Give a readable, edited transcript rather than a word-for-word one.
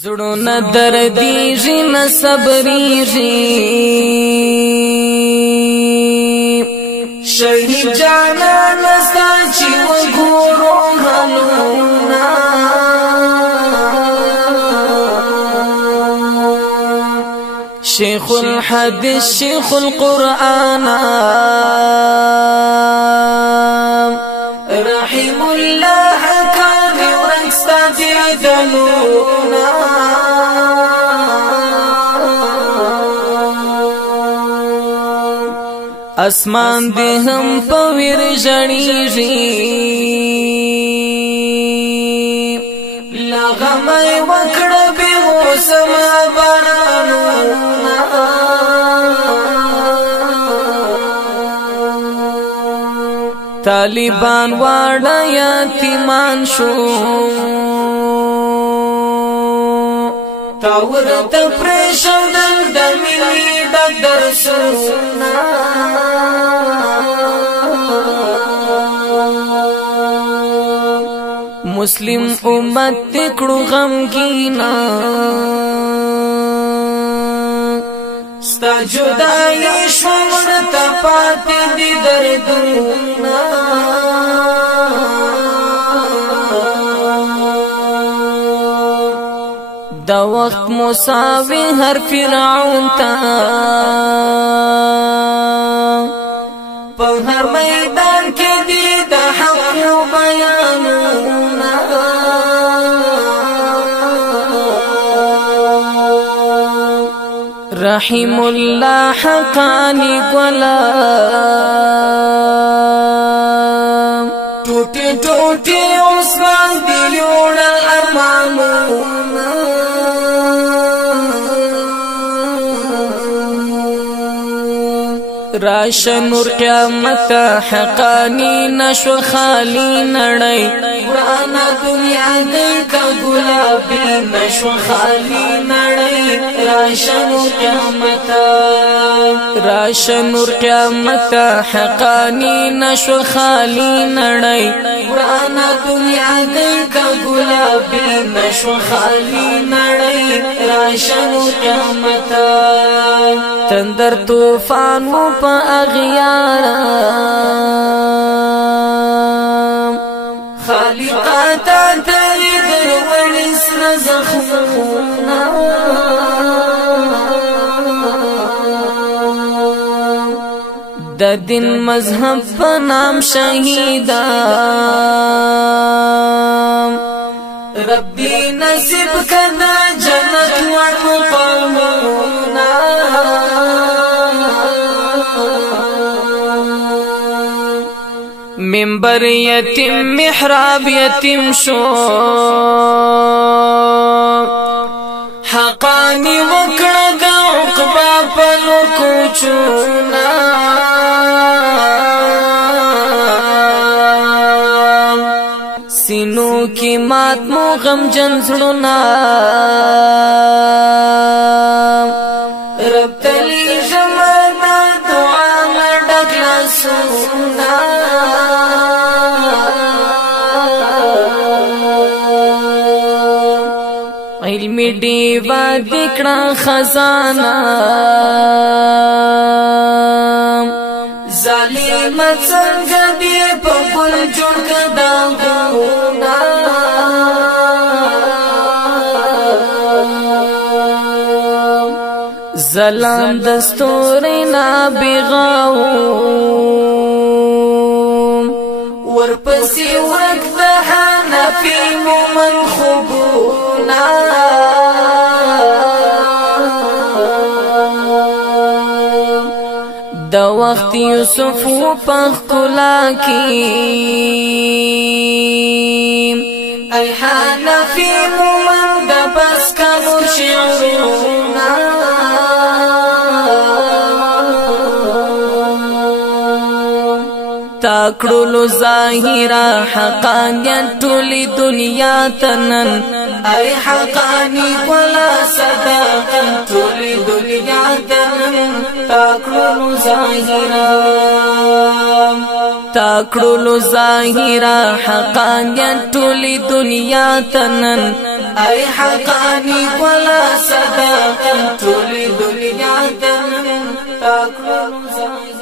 زړونه دردیږي نه صبرېږي شهید جانان ستا چې وګورو حالونه شیخ الحدیث شیخ القرآن رحم الله کان ورستا دیدنونا اسمان دې هم پویر جړیږي لغمه وکړه به موسم بارانونه طالبان واړه یتیمان شو تاور ته پرېښودل د ملي د درسونه مسلم امت کړو غمگینا ستا جدائی شور تا پاتی دی دردونا دا وقت مساوی هر فرعون تا په هر میدان کې دی د حق بیانونه رحم الله حقانی غلام ټوټي ټوټي عثمان دی یوړ ارمانونه راش نور قیامت حقانی نشو خالی نړۍ ورانه دنیا دې کا ګلابي نشو خالی نړۍ راش نور قیامت حقانی نشو خالی نړۍ ورانه دنیا دې کا ګلابي نشو خالی نړۍ راش نور قیامت تندر طوفان و پا اغیارم خالقاتا تری دروڑی سر زخمونا دا دین مذہب پا نام شہیدام ربی نصیب کنا جنت وڑ مقامونا منبر یتیم محراب یتیم شو حقانی وکړه د عقبا په کوچونا سینو کې مات مو غم جن زړونه رب تلی زمانہ دعا مډک لاسونه علمی دیوا دکڑا خزانہ ظالم څنګه دی په ګل جوړ کداغونا زلام دستورنا بغاو ورپسې ورک د حنفي مومن خوبونا د وخت یوسف په ښکلا کې ای حنفي مومن د بس کلو شعرونه تاکړلو ظاهرا حقانیت ټولې دنیا تنن ای حقانی ولا صداقت ټولې دنیا تنن تاکړلو ظاهرا تاکړو ظاهرا حقانیت ټولي دنیا تنن ای حقانی ولا صداقت ټولي دنیا تنن تاکړو ظاهرا